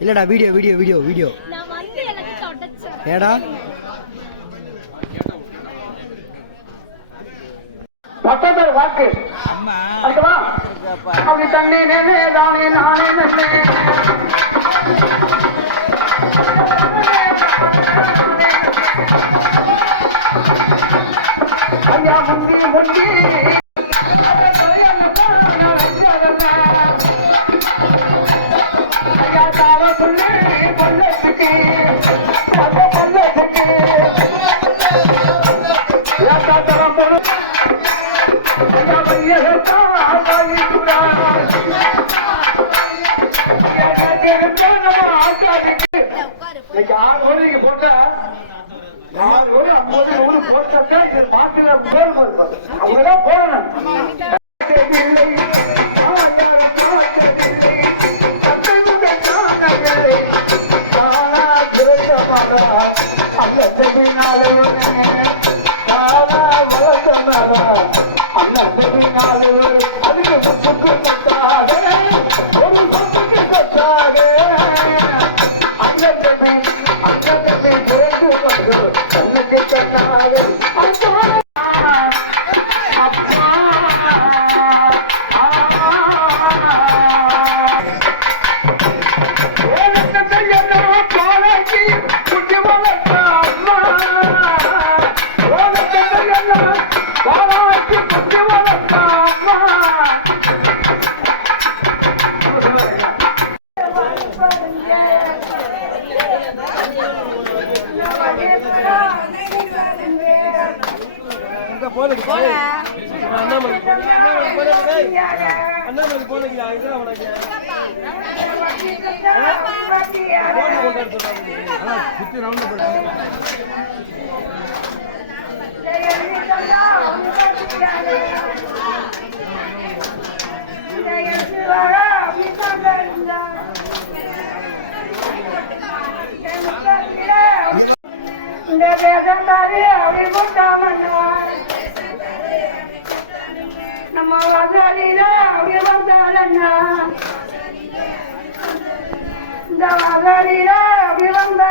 இல்லடா video video video video ஏடா பட்டத்தர் வாக்கு அதுவா அப்படி தண்ணே நேனே தானே நானே நன்னே ஐயா முந்தி முந்தி ஐயா தார சொல்லி பொல்லத்துக்கு பொல்லத்துக்கு தரம் போட்டா 50 போட்டா மாத்திர முதல் அவங்கதான் போடணும் நம்ம வாசலில வந்தாலண்ணா இந்த வாசலில வந்த